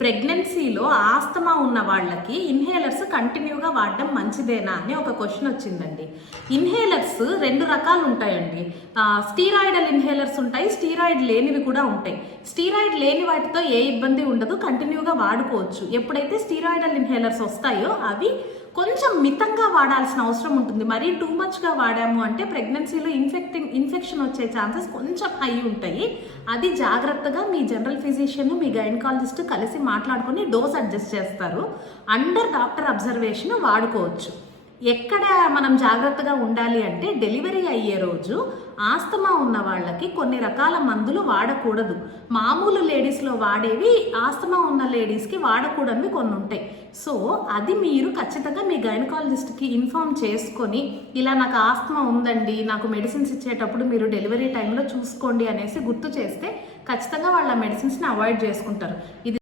ప్రెగ్నెన్సీలో ఆస్తమా ఉన్న వాళ్ళకి ఇన్హేలర్స్ కంటిన్యూగా వాడడం మంచిదేనా అని ఒక క్వశ్చన్ వచ్చిందండి. ఇన్హేలర్స్ రెండు రకాలు ఉంటాయండి. స్టీరాయిడల్ ఇన్హేలర్స్ ఉంటాయి, స్టీరాయిడ్ లేనివి కూడా ఉంటాయి. స్టీరాయిడ్ లేని వాటితో ఏ ఇబ్బంది ఉండదు, కంటిన్యూగా వాడుకోవచ్చు. ఎప్పుడైతే స్టీరాయిడల్ ఇన్హేలర్స్ వస్తాయో అవి కొంచెం మితంగా వాడాల్సిన అవసరం ఉంటుంది. మరీ టూ మచ్గా వాడాము అంటే ప్రెగ్నెన్సీలో ఇన్ఫెక్షన్ వచ్చే ఛాన్సెస్ కొంచెం హై ఉంటాయి. అది జాగ్రత్తగా మీ జనరల్ ఫిజిషియన్, మీ గైనకాలజిస్ట్ కలిసి మాట్లాడుకొని డోస్ అడ్జస్ట్ చేస్తారు. అండర్ డాక్టర్ అబ్జర్వేషన్ వాడుకోవచ్చు. ఎక్కడ మనం జాగ్రత్తగా ఉండాలి అంటే డెలివరీ అయ్యే రోజు ఆస్తమా ఉన్న వాళ్ళకి కొన్ని రకాల మందులు వాడకూడదు. మామూలు లేడీస్లో వాడేవి ఆస్తమా ఉన్న లేడీస్కి వాడకూడనివి కొన్ని ఉంటాయి. సో అది మీరు ఖచ్చితంగా మీ గైనకాలజిస్ట్కి ఇన్ఫార్మ్ చేసుకొని, ఇలా నాకు ఆస్తమా ఉందండి, నాకు మెడిసిన్స్ ఇచ్చేటప్పుడు మీరు డెలివరీ టైంలో చూసుకోండి అనేసి గుర్తు చేస్తే ఖచ్చితంగా వాళ్ళ మెడిసిన్స్ని అవాయిడ్ చేసుకుంటారు. ఇది